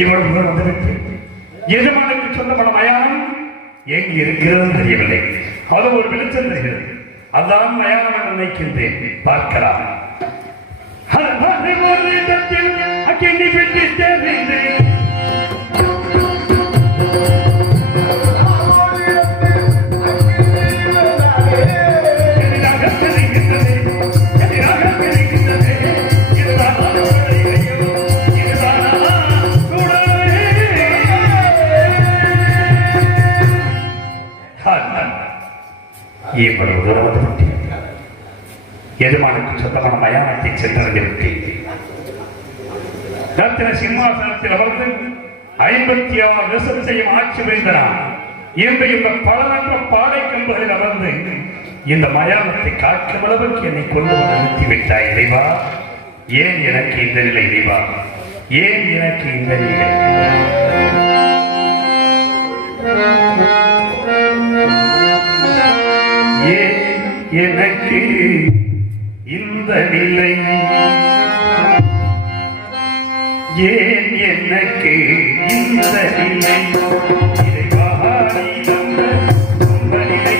இவ்வளவு வந்துவிட்டு எஜமானுக்கு சொந்தமான மயானம் எங்கு இருக்கிறது தெரியவில்லை. அது ஒரு வெளிச்சம் தெரிகிறது. அதுதான் மயானம் என்று நினைக்கின்றேன். பார்க்கலாம். இவ்வளவு தூரம் வந்துவிட்டேன். எஜமானுக்கு சொந்தமான மயானத்தை சென்றடைந்து விட்டேன். ரத்தின சிம்மாசனத்தில் அமர்ந்து 56 வருஷம் செய்யும் ஆட்சி புரிந்தனான். இன்று இந்த பலநற்ற பாடை கம்புகளில் அமர்ந்து இந்த மயானத்தை காக்கும் அளவுக்கு என்னை கொண்டு வந்து நிறுத்திவிட்டாய் இறைவா. ஏன் எனக்கு இந்த நிலை இறைவா? ஏன் எனக்கு இந்த நிலை? ஏன் எனக்கு இந்த நிலை? ஏன் எனக்கு இந்த நிலை? இறைவா நீ தந்த இந்த நிலை.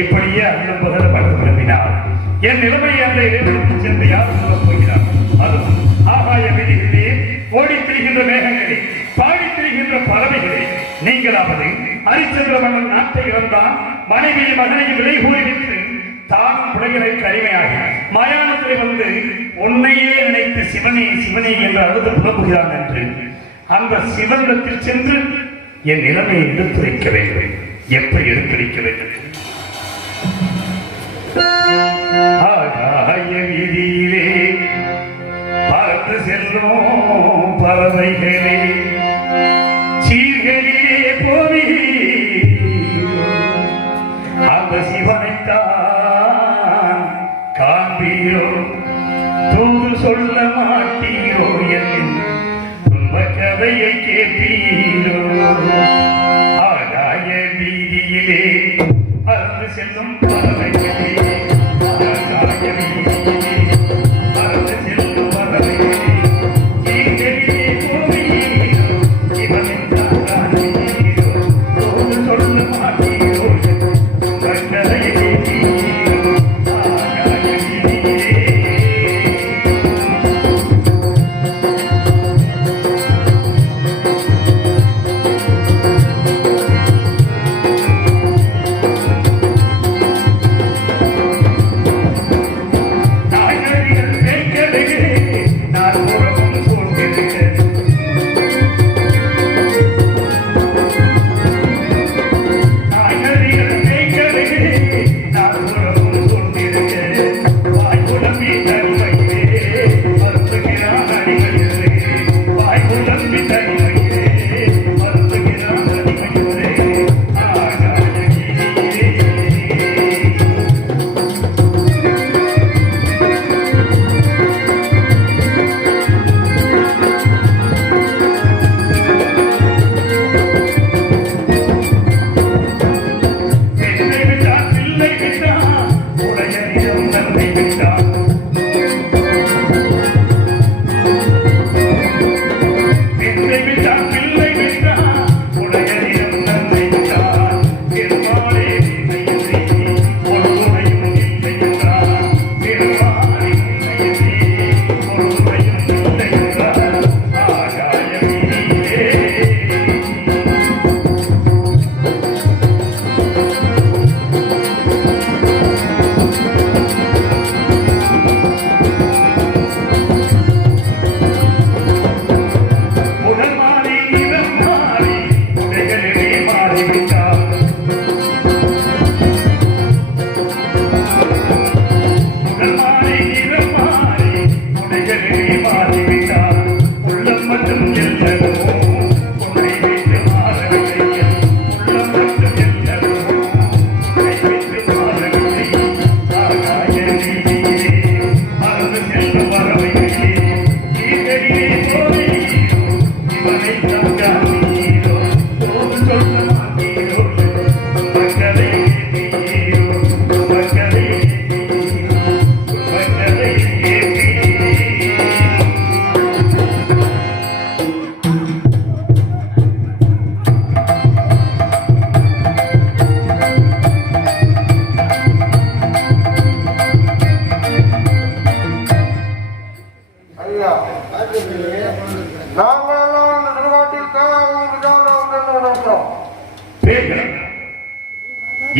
இப்படியே அந்த புகழ படுத்து கிளம்பினார். என் நிலைமையை அந்த இறைவனுக்கு சென்று யார் சொல்லப் போகிறார்? அதுவும் ஆகாய வீதிகளிலே ஓடித் திரிகின்ற மேகங்களே, பாடித் திரிகின்ற பறவைகளே, நீங்களாவது ஹரிச்சந்திர மன்னன் நாட்டை இறந்தான், மனைவியை மகனையும் விலை கூறி விட்டு தானும் புலைகளுக்கு அடிமையாகி மயானத்திலே வந்து உன்னையே நினைத்து சிவனே சிவனே என்று அழுது புலம்புகிறான் என்று அந்த சிவனிடத்தில் சென்று என் நிலைமையை எடுத்துரைக்க வேண்டும். எப்படி எடுத்துரைக்க வேண்டும்? ஆகாய வீதியிலே பார்த்து செல்லும் பறவைகளே, சீர்களிலே போவி வீதியிலே பறந்து செல்லும் பறவைகளே ஆகாய வீதியிலே பறந்து செல்லும் பறவைகளே ஈகரிலே போவீரோ இவனின் தாரானீரோ தோடு சொல்ல மாட்டீரோ கட்டளையை கேட்டீரோ ஆகாய வீதியிலே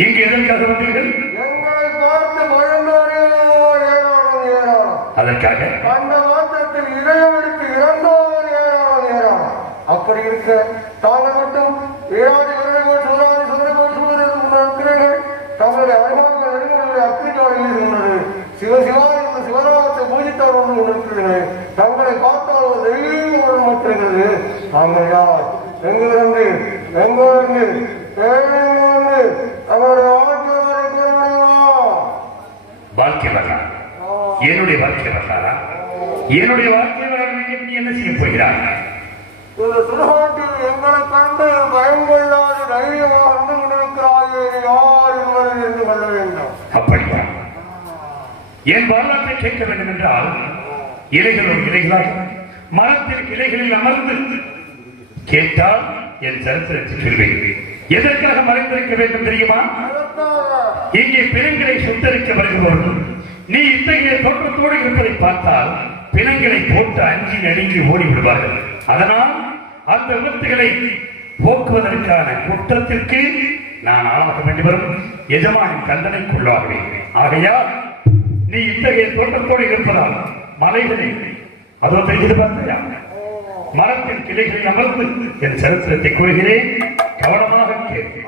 இங்கு எதற்காக வந்தீர்கள்? எங்களை பார்த்து பயந்தாரே அதற்காக அந்த மாற்றத்தில் இதயமெடுத்து இறந்தோர் ஏராளம். அப்படி இருக்க தாங்கள் மட்டும் ஏழாவது வருடங்கள் சூறாறு தங்களுடைய அனுபவங்கள் நெருங்குடைய அக்னிக்காக இருக்கின்றது. சிவசிவா என்ற சிவராமத்தை பூஜித்தார் ஒன்று இருக்கிறீர்கள். தங்களை பார்த்தால் ஒரு தெய்வம் மாற்றுகிறது. நாங்கள் யார்? எங்கிருந்து என்னுடைய வாழ்க்கை வரலாறா? என்னுடைய வாழ்க்கை வரலாறு என்ன செய்ய போகிறார்? சுடுகாட்டில் எங்களை கண்டு பயங்கொள்ளாது தைரியமாக வந்து கொண்டிருக்கிறாயே யார் என்பதை தெரிந்து கொள்ள வேண்டும். அப்படியா? என் வரலாற்றை கேட்க வேண்டும் என்றால் இலைகளும் இலைகளாக மரத்தில் கிளைகளில் அமர்ந்து கேட்டால் என் சரித்திரத்தை சொல்வேன். எதற்காக மறைந்திருக்க வேண்டும் தெரியுமா? இங்கே பிணங்களை சுத்தரிக்க வருகிறவர்கள் நீ இத்தகைய தோற்றத்தோடு இருப்பதை பார்த்தால் பிணங்களை போட்டு அஞ்சி நடுங்கி ஓடி விடுவார்கள். அதனால் அந்த விபத்துகளை போக்குவதற்கான குற்றத்திற்கு நான் ஆளாக வேண்டி வரும். எஜமானின் தண்டனைக்குள்ளாகுவேன். ஆகையால் நீ இத்தகைய தோற்றத்தோடு இருப்பதால் மலைகளை அதோ தெரிந்து பார்த்தையா? மரத்தின் கிளைகளில் அமர்ந்து என் சரித்திரத்தை கூறுகிறேன். கவனமாக கேட்கிறேன்.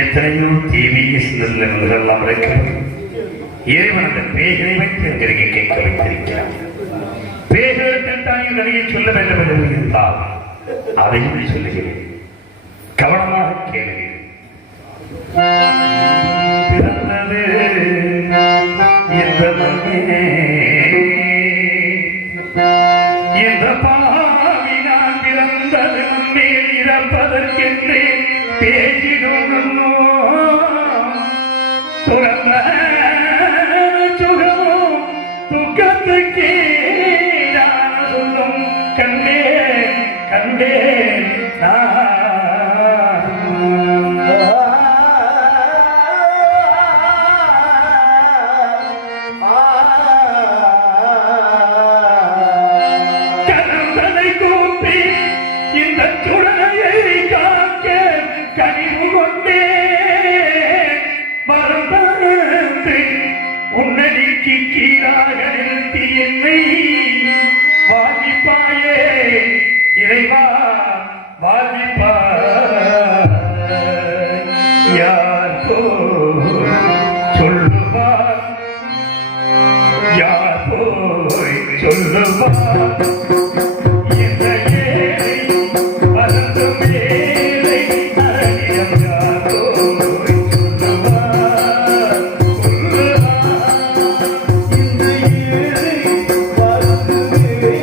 எத்தனையோ டிவி நிகழ்லாம் இருக்கிறது. இறைவன் அந்த பேய்களை வைத்து எங்களுக்கு கேட்க வைத்திருக்கிறார். பேய்களுக்கு தான் நிறைய சொல்ல வேண்டும் என்று இருந்தால் அதையும் சொல்லுகிறேன். கவனமாக கேளுங்கள். பிறந்தது இந்த மண்ணே, இந்த பாவி நான் பிறந்தது நம்மேல் இறப்பதற்கென்று பேசிடும் துறந்த சுகமோ துக்கத்துக்கே சொல்லும் கண்டேன் கண்டேன் கனந்தனை கூப்பி இந்த சுடனையை காக்க கனிவு கொண்டே மறந்து உன்னடிக்கு கீழாக நிறுத்தி என்னை வாழ்விப்பாயே இறைவா வாழ்விப்பாய். யார் போய் சொல்லுவார், யார் போய் சொல்லுவார் இந்த ஏழை மறந்து மேலை அரணியம் யார் போய் சொல்லுவார், இந்த ஏழை மறந்து மேலே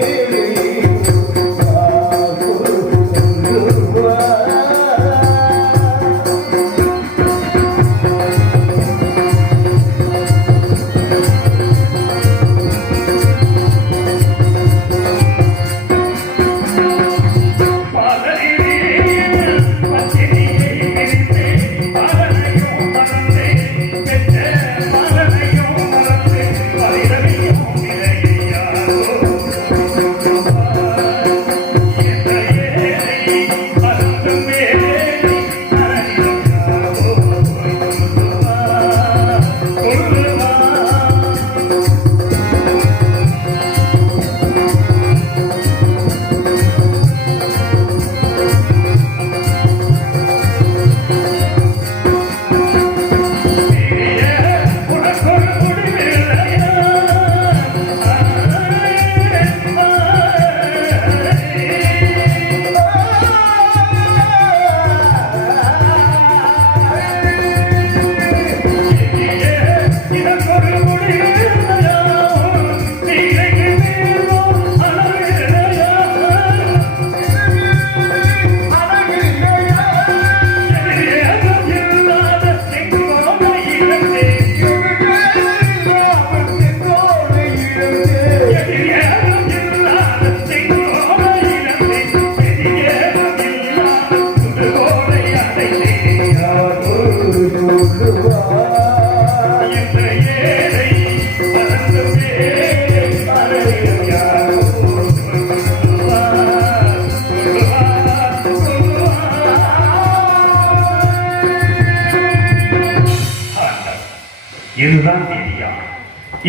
இதுதான் நீதியா?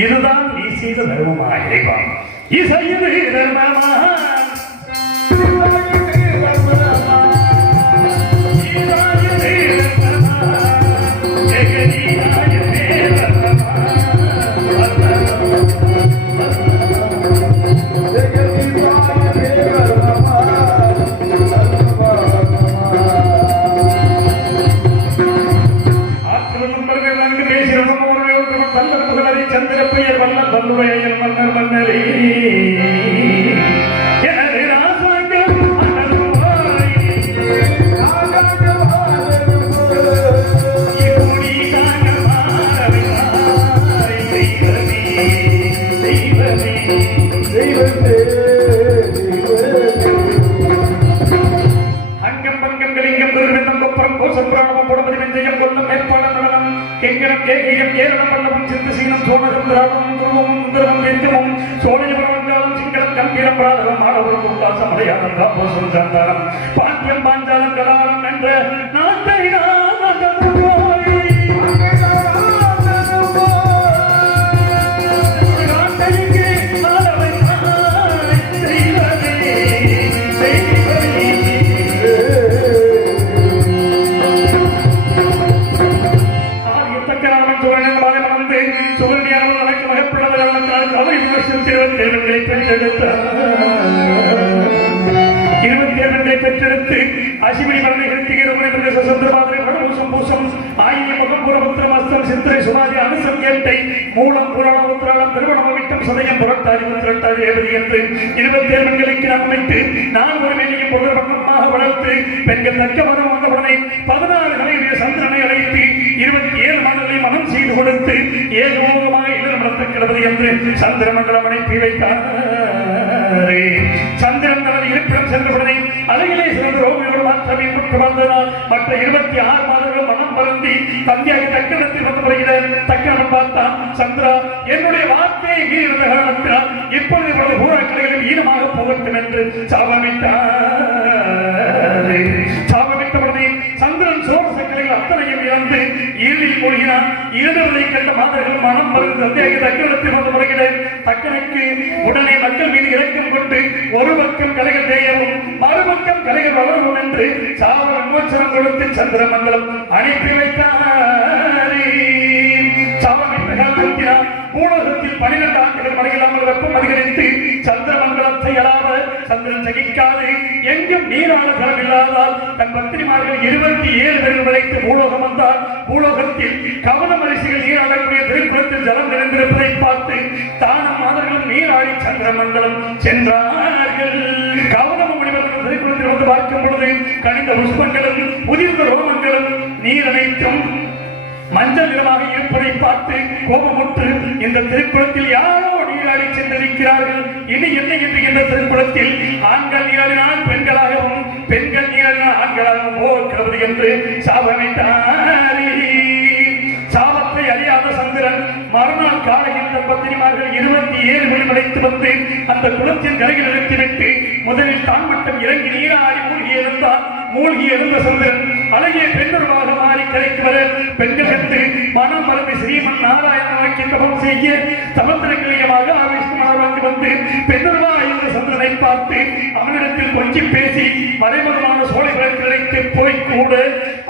இதுதான் நீ செய்த தர்மமா இறைவா? இசையது தர்மமா? சந்திரப்பையர் வல்லல் வல்லுரையர் மன்னர் மன்னரே எனது ராசாங்கம் அங்கம் பங்கம் கலிங்கம் பெருவிண்ணம் கொப்பரம் கோசம் பிராணம் புடமதி வெஞ்சயம் கொல்லம் மேற்பாளம் நடனம் கெங்கனம் கேகியம் கேரளம் பல்லவம் சிந்து சீனம் சோழகம் திராவிடம் துருவமும் உந்தரமும் வெஞ்சமும் சோழயம் வங்காளம் சிங்களம் கம்பீரம் பிராதகம் ஆடவரம் உல்லாசம் மலையாளம் காப்போசம் சந்தானம் பாண்டியம் பாஞ்சாலம் கடாரம் என்ற நாட்டை சுவரன் 27 பெற்றெடுத்தார். 27 பெற்றெடுத்து அசிமணி மரணை கிருத்திகை சந்திரபாதனை படமுசம் பூசம் ஆயிரம் முகம் புறபுத்திரம் அஸ்தம் சித்திரை சுமாரி அனுசம் கேட்டை மூலம் புராணம் உத்திராளம் திருவண்ணம் விட்டம் சதயம் புரட்டாதி 28 ஏவதி என்று 27 பெண்களுக்கு நாம் அமைத்து நான் ஒரு வேலையும் பொருள் பக்கமாக வளர்த்து பெண்கள் தக்க மதம் வந்தவுடனே 16 கலையுடைய சந்திரனை அழைத்து 27 மாதங்களை மனம் செய்து கொடுத்து ஏகமோகமாக இடம் நடத்த கிடப்பது என்று சந்திர மண்டலம் அனுப்பி வைத்தார். சந்திரன் தனது இருப்பிடம் சென்றவுடனே அழகிலே சிறந்த ரோகியோடு மாற்றமே பெற்று வந்ததால் மற்ற 26 மாதங்கள் மனம் பறந்தி தந்தையாக தக்கணத்தில் வந்து வருகிறார். தக்கணம் பார்த்தான், சந்திரா என்னுடைய வார்த்தையை மீறின காரணத்தினால் இப்பொழுது இவரது பூராக்களைகளும் ஈனமாக போகட்டும் என்று சாபமிட்டார். சாபமிட்டவுடனே சந்திரன் சோழ சக்கரைகள் அத்தனையும் இழந்து ஈழில் மூழ்கினான். இழந்தவரை கண்ட மாதர்கள் மனம் மறந்து தந்தையாக தக்கணத்தில் வந்து வருகிறார். தக்கனுக்கு உடனே மக்கள் மீது இறக்கம் கொண்டு ஒரு பக்கம் கலைகள் தேயவும் மறுபக்கம் கலைகள் வளரும் என்று சாவ விமோசனம் கொடுத்து சந்திரமங்கலம் அனுப்பி வைத்தார். பூலோகத்தில் 12 ஆண்டுகள் மறையில்லாமல் வெப்பம் அதிகரித்து சந்திரமங்கலத்தை அலாத சந்திரன் சகிக்காது எங்கும் நீரான தரமில்லாதால் தன் பத்திரிமார்கள் 27 பேர்கள் விளைத்து பூலோகம் வந்தால் பூலோகத்தில் கவனம் அரிசிகள் நீராடக்கூடிய திருக்குளத்தில் ஜலம் நிறைந்திருப்பதை பார்த்து தானம் மாதர்களும் நீராடி சந்திரமங்கலம் சென்றார்கள். கவனம் முடிவர்கள் திருக்குளத்தில் வந்து பார்க்கும் பொழுது கனிந்த புஷ்பங்களும் முதிர்ந்த ரோமங்களும் நீர் அனைத்தும் மஞ்சள் நிறமாக இருப்பதை பார்த்து கோபமுற்று இந்த திருக்குளத்தில் யாரோ நீராடி சென்றிருக்கிறார்கள், இனி என்ன என்று இந்த திருக்குளத்தில் ஆண்கள் நீராடினால் பெண்களாகவும் பெண்கள் நீராடினால் ஆண்களாகவும் போகிறது என்று சாபமிட்டார். சாபத்தை அறியாத சந்திரன் மறுநாள் காலையில் தன் பத்திரிமார்கள் 27 மணி அழைத்து வந்து அந்த குளத்தின் கரையில் நிறுத்திவிட்டு முதலில் தான் மட்டும் இறங்கி நீராடி மூழ்கி எழுந்த சந்திரன் அழகிய பெண்ணுருவாக மாறி கரைக்கு வர பெண்கள் கண்டு மனம் மறந்து ஸ்ரீமன் நாராயணனுக்கு தபம் செய்ய தமந்திரக்கிரியமாக ஆவேசமாக வந்து பெண்ணுருவா என்ற சந்திரனை பார்த்து அவனிடத்தில் கொஞ்சம் பேசி மறைமுகமான சோழ விளக்கு போய்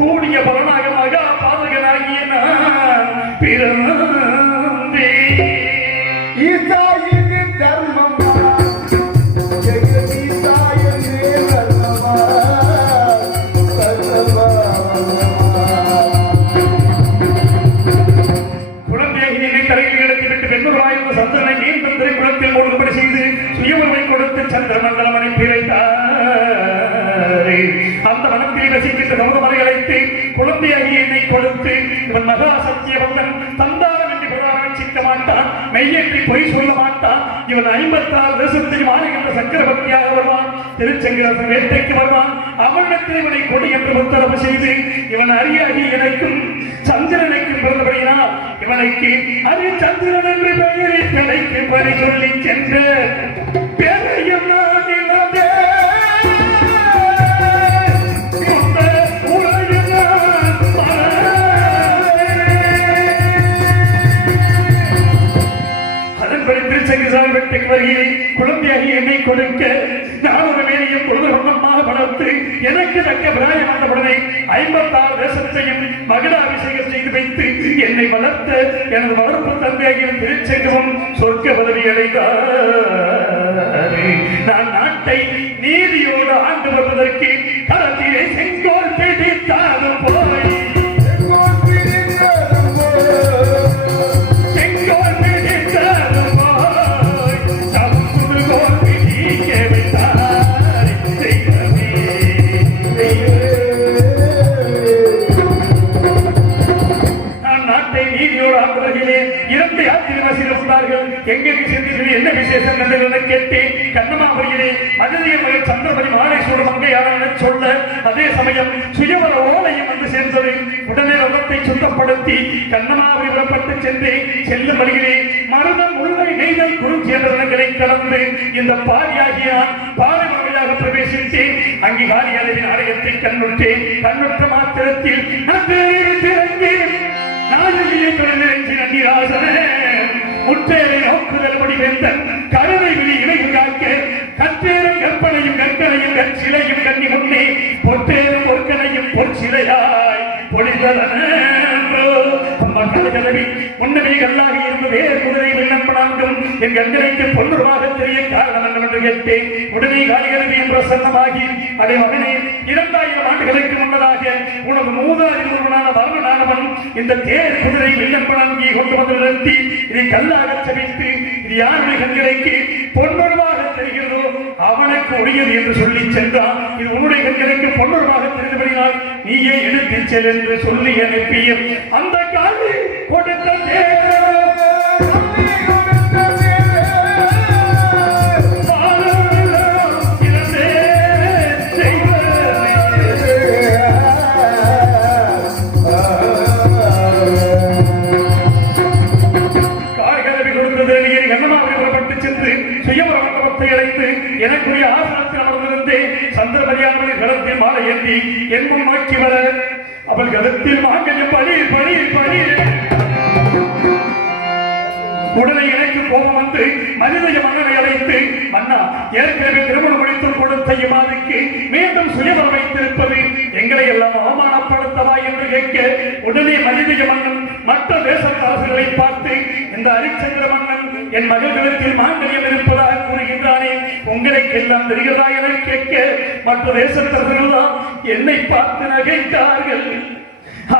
கூடிய பலனாக மகா பாதகனாகிய நான் பிறந்தே. தர்மம் சந்திரனை மீண்டும் திரைக்குளத்தில் மூழ்குபடி செய்து சுயமுறை கொடுத்து சந்திரமங்கலம் அனுப்பி வைத்தார். அந்த வனத்தில் வசிக்கின்ற சமுதமலை அழைத்து குழந்தையாகி என்னை கொடுத்து இவன் மகா சத்தியவந்தன் தந்தாரம் என்று புறாமல் சிக்க மாட்டான், மெய்யற்றி பொய் சொல்ல மாட்டான், இவன் 56 தேசத்தையும் ஆளுகின்ற சக்கரவர்த்தியாக வருவான், திருச்செங்கராசன் வேட்டைக்கு வருவான், அவனிடத்தில் இவனை கொடி என்று உத்தரவு செய்து இவன் அரியாகி எனக்கும் சந்திரனுக்கு பிறந்தபடியினால் இவனுக்கு அரி சந்திரன் என்று பெயரை தலைக்கு பறி சொல்லி சென்ற பெயரையும் நான் இழந்தே. அதன்படி திருச்செங்கராசன் வேட்டைக்கு வருகிறேன். குழந்தையாகி என்னை கொடுக்க நான் ஒரு வேலையும் பொழுதுமாக வளர்த்து எனக்கு தக்க பிராயம் வந்தவுடனே 56 தேசத்தையும் மகளாபிஷேகம் செய்து வைத்து என்னை வளர்த்த எனது வளர்ப்பு தந்தையாகிய திருச்செங்கரும் சொர்க்க பதவி அடைந்தார். நான் நாட்டை நீதியோடு ஆண்டு வருவதற்கு களத்திலே செங்கோல் பிடித்தாலும் போய் எங்களுக்கு சென்று என்ன விசேஷம் என்று கேட்டேன். கண்ணமாபுரியிலே மதுரைய மகள் சந்திரபதி மாலை சூடும் அங்கையான சொல்ல அதே சமயம் சுயவர ஓலையும் வந்து சேர்ந்தது. உடனே ரதத்தை சுத்தப்படுத்தி கண்ணமாபுரி புறப்பட்டு சென்று செல்லும் வழியிலே மருதம் உள்ளை நெய்தல் குறிச்சி என்ற இடங்களை கடந்து இந்த பாரியாகியான் பாறை வழியாக பிரவேசித்தேன். அங்கீகாரியாளரின் ஆலயத்தை கண்ணுற்ற மாத்திரத்தில் நாயகியை தொழிலிறங்கி நன்னிராசனே முற்றேரை நோக்குதல் முடிவெந்தன் கருணை விழி இணைவு காக்க கற்றேரும் கற்பனையும் கற்கனையும் கற்சிலையும் கண்ணி முன்னே பொற்றேரும் பொற்கனையும் பொற்சிலையாய் பொழிதலோ அம்மா கலகலவி முன்னமே கல்லாக இருந்து வேறு குதிரை விண்ணப்பனா நான்கும் என் கண்களுக்கு பொன்னுருவாக தெரிய காரணம் என்னவென்று கேட்டேன். உடனே காளிகரவி பிரசன்னமாகி, அதே மகனே, 2000 ஆண்டுகளுக்கு முன்னதாக உனது மூதாதி ஒருவனான வரவனானவன் இந்த தேர் குதிரை வில்லம்பனங்கி கொண்டு வந்து நிறுத்தி இதை கல்லாக சமைத்து இது யாருடைய கண்களுக்கு பொன்னுருவாக தெரிகிறதோ அவனுக்கு உரியது என்று சொல்லி சென்றான். இது உன்னுடைய கண்களுக்கு பொன்னுருவாக தெரிந்தபடினால் நீயே எடுத்துச் செல் என்று சொல்லி அனுப்பிய அந்த காலி கொடுத்த எனக்குரிய ஆசனத்தில் அமர்ந்திருந்தே சந்திரபதியானவரின் கருத்தில் மாலை ஏந்தி என் முன் நோக்கி வர அவள் கருத்தில் மாங்கல்யம் பழி பழி பழி. உடனே எனக்கு கோபம் வந்து மனிதய மன்னனை அழைத்து, மன்னா, ஏற்கனவே திருமணம் முடித்து கொடுத்த இமாவுக்கு மீண்டும் சுயவரம் வைத்திருப்பது எங்களை எல்லாம் அவமானப்படுத்தவா என்று கேட்க, உடனே மனிதய மன்னன் மற்ற தேசத்தார்களை பார்த்து, இந்த ஹரிச்சந்திர மன்னன் என் மகள்களுக்கு மாங்கல்யம் இருப்பதாக கூறுகின்றானே, உங்களுக்கு எல்லாம் தெரிகிறதா என கேட்க, மற்ற தேசத்தவர்கள் தான் என்னை பார்த்து நகைத்தார்கள்.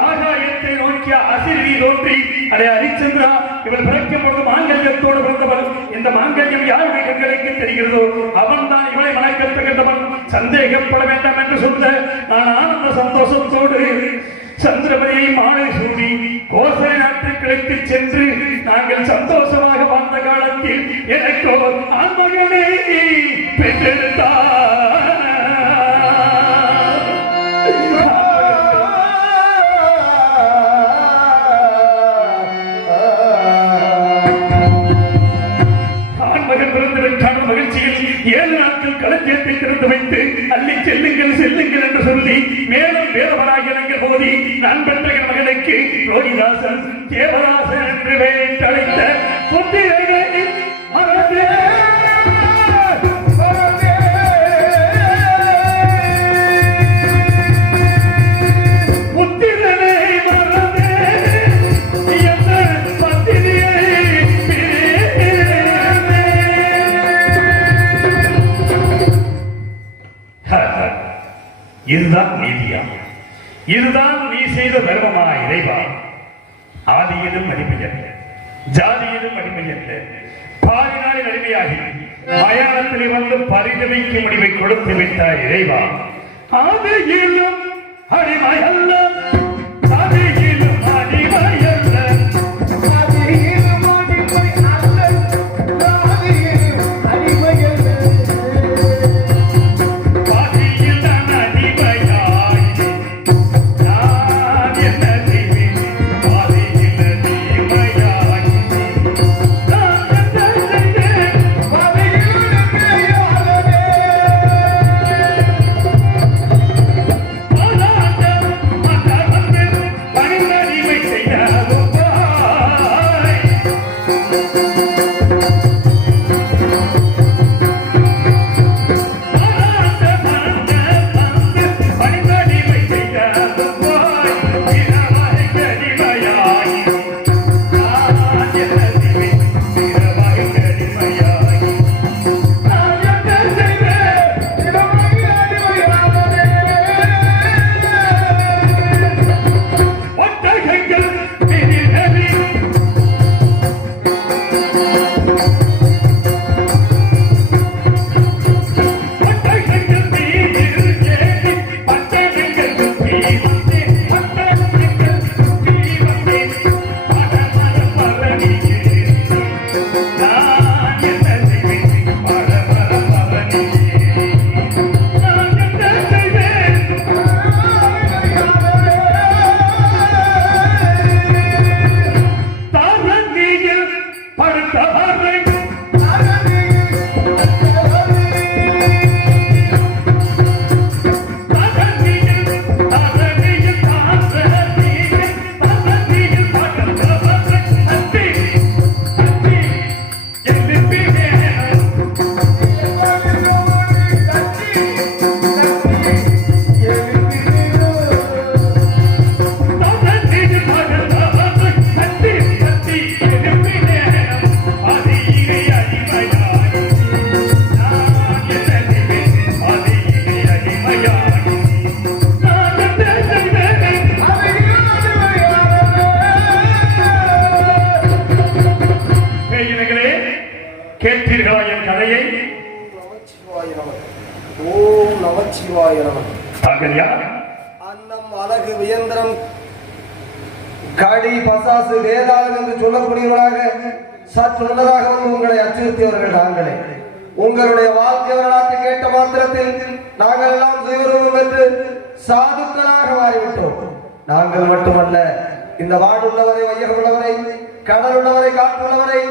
ஆகாயத்தை நோக்கிய அசிரி தோன்றி, அடே ஹரிச்சந்திரா, இவள் பிறக்கப்பட்ட மாங்கல்யத்தோடு பிறந்தவள். இந்த மாங்கல்யம் யாருடைய கண்களுக்கு தெரிகிறதோ அவன் தான் இவளை மணக்கத் தகுந்தவன், சந்தேகப்பட வேண்டாம் என்று சொல்ல, நான் ஆனந்த சந்தோஷத்தோடு சந்திரபதியை மாலை சூடி கோசலை நாட்டுகளுக்கு சென்று நாங்கள் சந்தோஷமாக வாழ்ந்த காலத்தில் எனக்கு ஆண்மகனை பெற்றெடுத்தார். மகிழ்ச்சியில் 7 நாட்கள் களஞ்சியத்தை திறந்து வைத்து அள்ளி செல்லுங்கள் செல்லுங்கள் என்று சொல்லி மேலும் வேதவராகிய போதி நான் பெற்ற மகனுக்கு ரோகிதாசன் தேவதாசன் என்று அழைத்த புத்திரனை இதுதான் நீதியா? இதுதான் நீ செய்த தர்மமா இறைவா? ஆதியிலும் அடிமையல்ல, ஜாதியிலும் அடிமையல்ல, பாரினாலில் அடிமையாகி மயானத்திலே வந்து பரிதவிக்கு முடிவை கொடுத்து விட்டாய் இறைவா. ஆதியிலும் அடிமையல்ல, ஆதியிலும் அடிமையல்ல, கேட்பீர்களா என் கதையை? நமச்சிவாய நமக. ஓம் நமச்சிவாய நமக. தாங்கள் யார்? அன்னம் அழகு வியந்திரம் கடி பசாசு வேதாளம் என்று சொல்லக்கூடியவர்களாக சற்று முன்னதாக வந்து உங்களை அச்சுறுத்தியவர்கள் நாங்களே. உங்களுடைய வாழ்க்கை வரலாற்றை கேட்ட மாத்திரத்தில் நாங்கள் எல்லாம் சுயரூபம் என்று சாதுக்களாக மாறிவிட்டோம். நாங்கள் மட்டுமல்ல, இந்த வாடுள்ளவரை, வையகம் உள்ளவரை, கடல் உள்ளவரை, காற்றுள்ளவரை,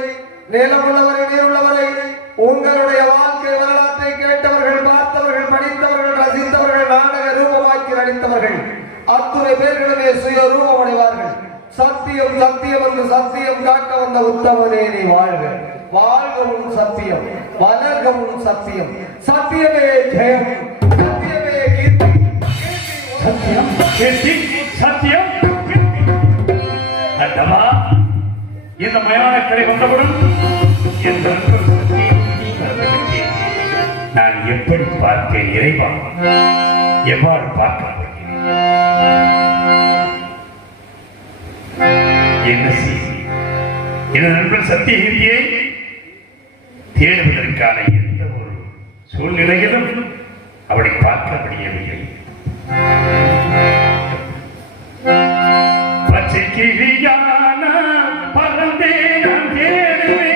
நிலம் உள்ளவரை, நீர் உள்ளவரை, உங்களுடைய வாழ்க்கை வரலாற்றை கேட்டவர்கள், பார்த்தவர்கள், படித்தவர்கள், ரசித்தவர்கள், நாடக ரூபமாக்கி நடித்தவர்கள் அத்துணை பேர்களுமே சுய ரூபமடைவார்கள். சத்தியம் சத்தியம் என்று சத்தியம் காக்க வந்த உத்தமனே நீ வாழ்க. வாழ்கவும் சத்தியம், வளர்கவும் சத்தியம், சத்தியமே ஜெயம், சத்தியமே கீர்த்தி, சத்தியம் கீர்த்தி, சத்தியம் அண்டமா. இந்த மயானக்கரை வந்தவுடன் என் நான் எப்படி பார்த்தேன் இறைவா? எவ்வாறு பார்க்க என்ன செய்தி? என் நண்பன் சத்தியகிரியை தேடுவதற்கான எந்த ஒரு சூழ்நிலையிலும் அவளை பார்க்க முடியவில்லை. பச்சை கிளியான பறந்தே நான் தேடுவேன்.